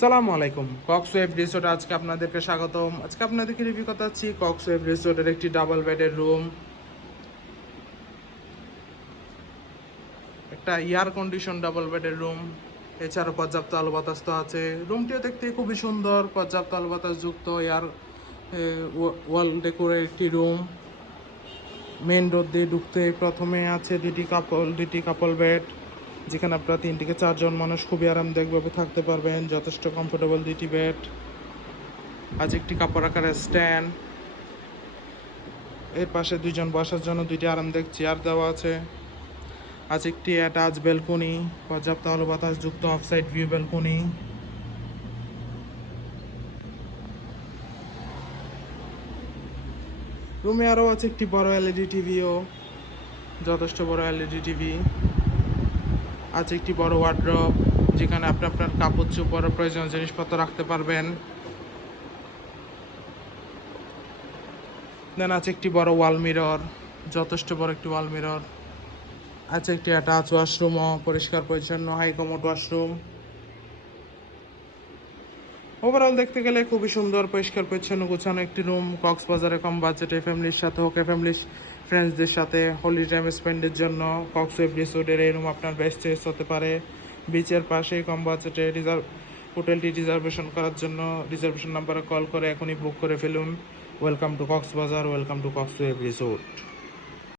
সালামু আলাইকুম। Cox web resort আজকে আপনাদেরকে স্বাগতম। আজকে আপনাদেরকে রিভিউ করতে কক্স ওয়েব রিসোর্টের একটি ডাবল বেডের রুম একটা এয়ার কন্ডিশন ডাবল বেডের রুম এছাড়াও পর্যাপ্ত আলো বাতাস তো আছে। রুমটিও দেখতে খুবই সুন্দর, পর্যাপ্ত আলো বাতাস যুক্ত এয়ার ওয়াল ডেকোরের একটি রুম মেন রোড দিয়ে ঢুকতে প্রথমে আছে দুটি কাপল দুটি কাপল বেড যেখানে আপনারা তিন থেকে চারজন মানুষ খুবই আরামদায়কভাবে থাকতে পারবেন, যথেষ্ট কমফোর্টেবল দুইটি বেড আজ একটি কাপড় রাখার স্ট্যান্ড এর পাশে দুইজন বসার জন্য দুইটি আরামদায়ক চেয়ার দেওয়া আছে। আজ একটি অ্যাটাচ বেলকনি পর্যাপ্ত আলো বাতাস যুক্ত অফসাইড ভিউ বেলকনি রুমে আরও আছে একটি বড় এলইডি টিভিও যথেষ্ট বড় এলইডি টিভি আছে একটি বড় ওয়ার্ড্রপ যেখানে আপনি আপনার কাপড় চোপড় প্রয়োজনীয় জিনিসপত্র রাখতে পারবেন। দেন আছে একটি বড় ওয়াল মিরর যথেষ্ট বড় একটি ওয়াল মিরর আছে একটি অ্যাটাচ ওয়াশরুমও পরিষ্কার পরিচ্ছন্ন হাই কমোড ওয়াশরুম ওভারঅল দেখতে গেলে খুবই সুন্দর, পরিষ্কার পরিচ্ছন্ন, গোছানো একটি রুম কক্সবাজারে কম বাজেটে ফ্যামিলির সাথে হোক ফ্যামিলির ফ্রেন্ডসদের সাথে হলি টাইম স্পেন্ডের জন্য কক্সওয়েব রিসোর্টের এই রুম আপনার বেস্ট চয়েস হতে পারে। বিচের পাশে কম বাজেটে রিজার্ভ হোটেলটি রিজার্ভেশন করার জন্য রিজার্ভেশন নাম্বারে কল করে এখনই বুক করে ফেলুন। Welcome to Cox's Bazar welcome to Coxweb resort